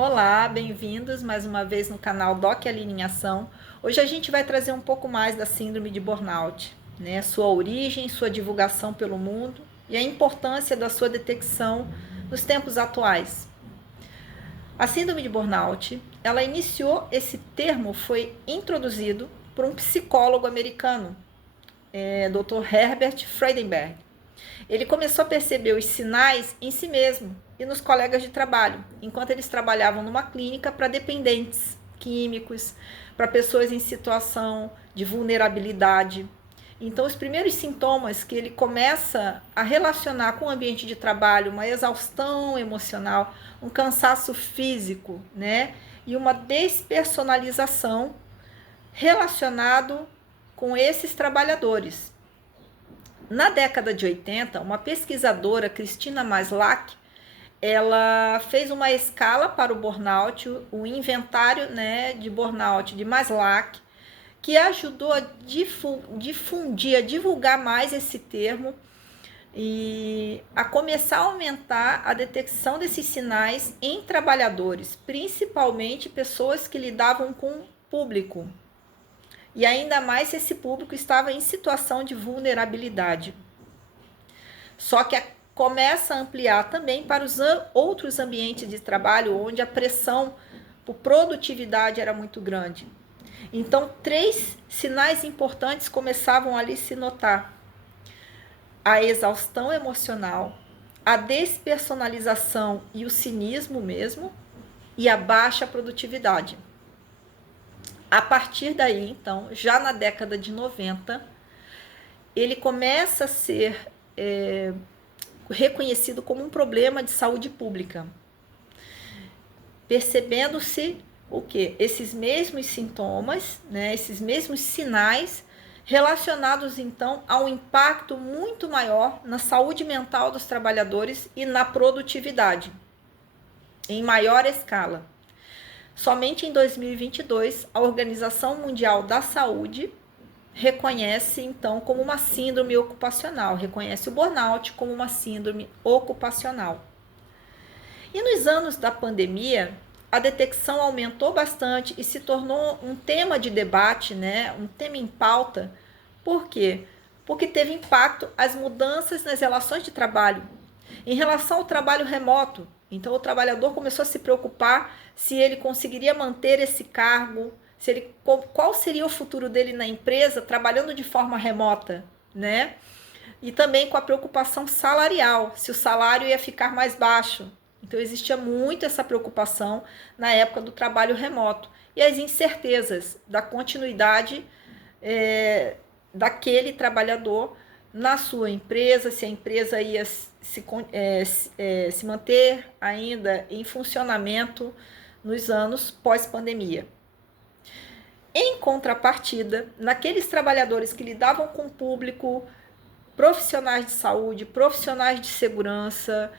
Olá, bem-vindos mais uma vez no canal Doc Aline em Ação. Hoje a gente vai trazer um pouco mais da síndrome de burnout, né? Sua origem, sua divulgação pelo mundo e a importância da sua detecção nos tempos atuais. A síndrome de burnout, ela iniciou, esse termo foi introduzido por um psicólogo americano, Dr. Herbert Freudenberg. Ele começou a perceber os sinais em si mesmo e nos colegas de trabalho, enquanto eles trabalhavam numa clínica para dependentes químicos, para pessoas em situação de vulnerabilidade. Então, os primeiros sintomas que ele começa a relacionar com o ambiente de trabalho, uma exaustão emocional, um cansaço físico, né? E uma despersonalização relacionado com esses trabalhadores. Na década de 80, uma pesquisadora, Cristina Maslach, ela fez uma escala para o burnout, o inventário, né, de burnout de Maslach, que ajudou a difundir, a divulgar mais esse termo e a começar a aumentar a detecção desses sinais em trabalhadores, principalmente pessoas que lidavam com o público. E ainda mais se esse público estava em situação de vulnerabilidade. Só que começa a ampliar também para os outros ambientes de trabalho, onde a pressão por produtividade era muito grande. Então, 3 sinais importantes começavam ali a se notar: a exaustão emocional, a despersonalização e o cinismo mesmo, e a baixa produtividade. A partir daí, então, já na década de 90, ele começa a ser reconhecido como um problema de saúde pública, percebendo-se o que? Esses mesmos sintomas, né, esses mesmos sinais relacionados então a um impacto muito maior na saúde mental dos trabalhadores e na produtividade, em maior escala. Somente em 2022, a Organização Mundial da Saúde reconhece então como uma síndrome ocupacional, reconhece o burnout como uma síndrome ocupacional. E nos anos da pandemia, a detecção aumentou bastante e se tornou um tema de debate, né? Um tema em pauta. Por quê? Porque teve impacto as mudanças nas relações de trabalho. Em relação ao trabalho remoto, então o trabalhador começou a se preocupar se ele conseguiria manter esse cargo, se ele, qual seria o futuro dele na empresa trabalhando de forma remota, né? E também com a preocupação salarial, se o salário ia ficar mais baixo. Então existia muito essa preocupação na época do trabalho remoto e as incertezas da continuidade daquele trabalhador na sua empresa, se a empresa ia se manter ainda em funcionamento nos anos pós-pandemia. Em contrapartida, naqueles trabalhadores que lidavam com o público, profissionais de saúde, profissionais de segurança,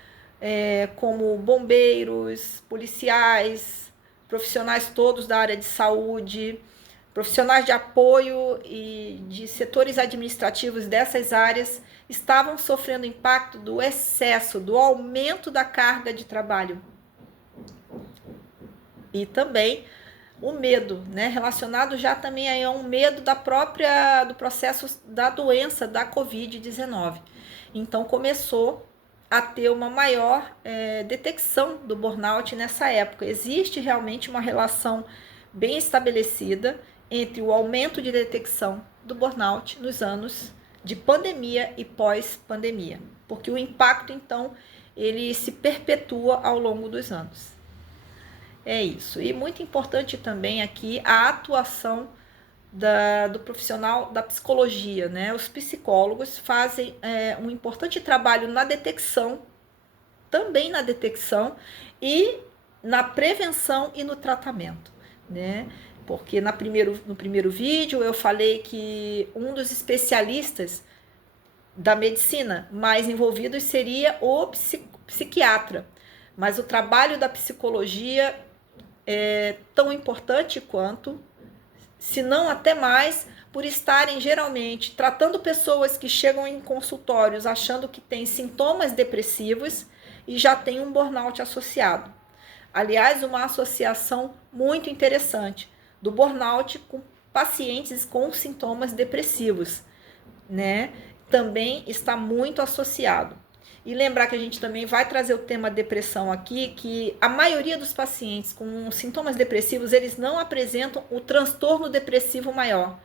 como bombeiros, policiais, profissionais todos da área de saúde, profissionais de apoio e de setores administrativos dessas áreas, estavam sofrendo impacto do excesso, do aumento da carga de trabalho. E também o medo, né, relacionado já também a um medo do processo da doença da Covid-19. Então começou a ter uma maior detecção do burnout nessa época. Existe realmente uma relação bem estabelecida entre o aumento de detecção do burnout nos anos de pandemia e pós-pandemia, porque o impacto, então, ele se perpetua ao longo dos anos. É isso. E muito importante também aqui a atuação do profissional da psicologia, né? Os psicólogos fazem um importante trabalho na detecção, também na detecção e na prevenção e no tratamento, né? Porque no primeiro vídeo eu falei que um dos especialistas da medicina mais envolvidos seria o psiquiatra, mas o trabalho da psicologia é tão importante quanto, se não até mais, por estarem geralmente tratando pessoas que chegam em consultórios achando que têm sintomas depressivos e já tem um burnout associado. Aliás, uma associação muito interessante do burnout com pacientes com sintomas depressivos, né? Também está muito associado. E lembrar que a gente também vai trazer o tema depressão aqui, que a maioria dos pacientes com sintomas depressivos, eles não apresentam o transtorno depressivo maior,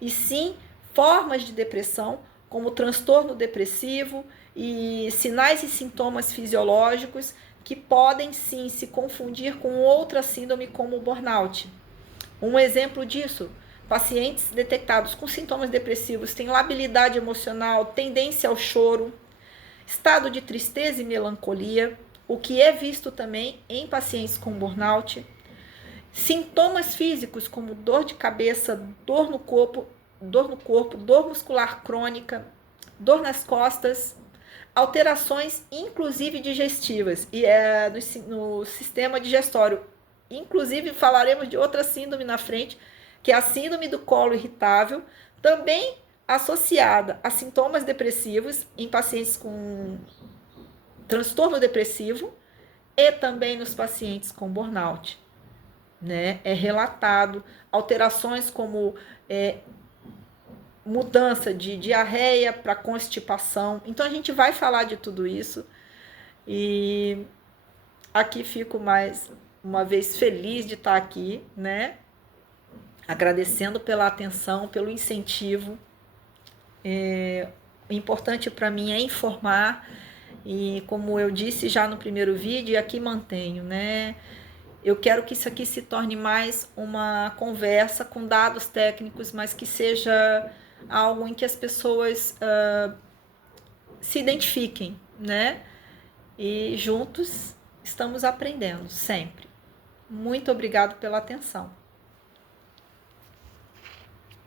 e sim formas de depressão, como transtorno depressivo e sinais e sintomas fisiológicos que podem sim se confundir com outra síndrome como o burnout. Um exemplo disso, pacientes detectados com sintomas depressivos têm labilidade emocional, tendência ao choro, estado de tristeza e melancolia, o que é visto também em pacientes com burnout, sintomas físicos como dor de cabeça, dor no corpo, dor muscular crônica, dor nas costas, alterações inclusive digestivas e no sistema digestório. Inclusive falaremos de outra síndrome na frente, que é a síndrome do colo irritável, também associada a sintomas depressivos em pacientes com transtorno depressivo e também nos pacientes com burnout, né? É relatado alterações como mudança de diarreia para constipação. Então a gente vai falar de tudo isso e aqui fico mais uma vez feliz de estar aqui, né? Agradecendo pela atenção, pelo incentivo. O importante para mim é informar e, como eu disse já no primeiro vídeo, e aqui mantenho, né? Eu quero que isso aqui se torne mais uma conversa com dados técnicos, mas que seja algo em que as pessoas se identifiquem, né? E juntos estamos aprendendo sempre. Muito obrigado pela atenção.